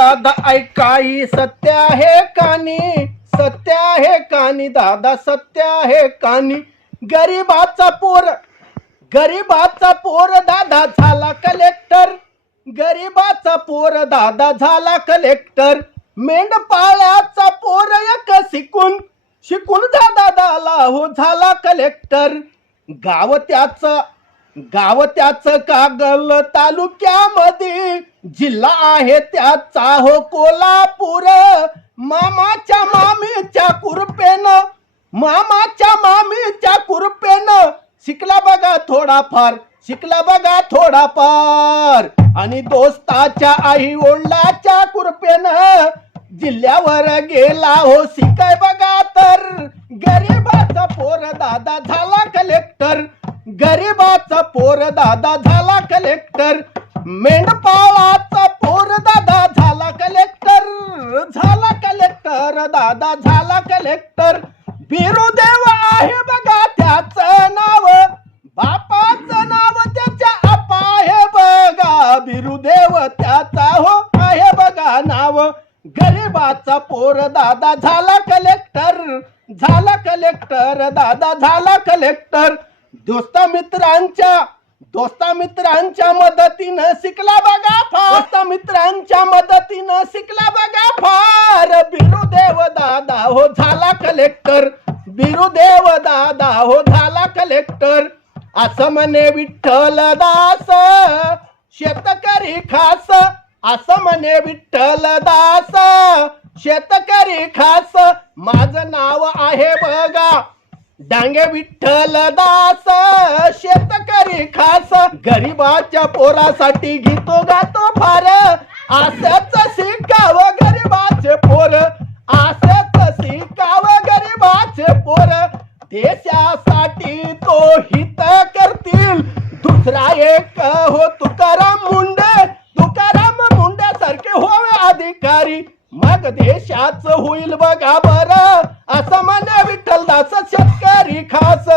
दादा ऐकाई सत्य आहे कानी? सत्य आहे कानी दादा सत्य आहे कानी. गरीबाचा पोर गरीबाचा पोर दादा झाला कलेक्टर गरीबाचा पोर दादा झाला कलेक्टर मेंढपाळ्याचा पोर एक शिकून शिकून दादा दाला हो झाला कलेक्टर गाव त्याच गाव त्याच कागल तालुक्यामध्ये. जिल्हा आहे त्याचा हो कोल्हापूर. मामाच्या मामीच्या कुरपेनं मामाच्या मामीच्या कुरपेनं शिकला बघा थोडाफार शिकला बघा थोडाफार. आणि दोस्ताच्या आई ओढलाच्या कुरपेनं जिल्ह्यावर गेला हो शिकाय बघा तर. गरीबाचा पोर दादा गरीबाचा पोर दादा झाला कलेक्टर मेंढपाळाचा पोर दादा झाला कलेक्टर झाला कलेक्टर दादा झाला कलेक्टर बिरुदेव आहे बघा त्याच नाव. बापाचं नाव त्याच्या आपा आहे बघा. बिरुदेव त्याचा हो आहे बघा नाव. गरीबाचा पोर दादा झाला कलेक्टर झाला कलेक्टर दादा झाला कलेक्टर दोस्ता मित्रांच्या दोस्ता मित्रांच्या मदतीनं शिकला बघा फार. दोस्ता मित्रांच्या मदतीनं शिकला बघा फार. बिरुदेव दादा हो झाला कलेक्टर. बिरुदेव दादा हो झाला कलेक्टर. असं म्हणे विठ्ठल दास. शेतकरी खास. असं म्हणे विठ्ठल दास. शेतकरी खास. माझं नाव आहे बघा. डांगे विठ्ठल दास शेतकरी खास गरीबाच्या पोरासाठी गीतो गातो फार. असंच शिकाव गरीबाचे पोर असंच शिकाव गरीबाचे पोर. देशासाठी तो हित करतील. दुसरा एक हो तुकाराम मुंडे. तुकाराम मुंड्यासारखे होवे अधिकारी. मग देशाच होईल बघा बर. असं म्हणे विठ्ठलदास शेतकरी खास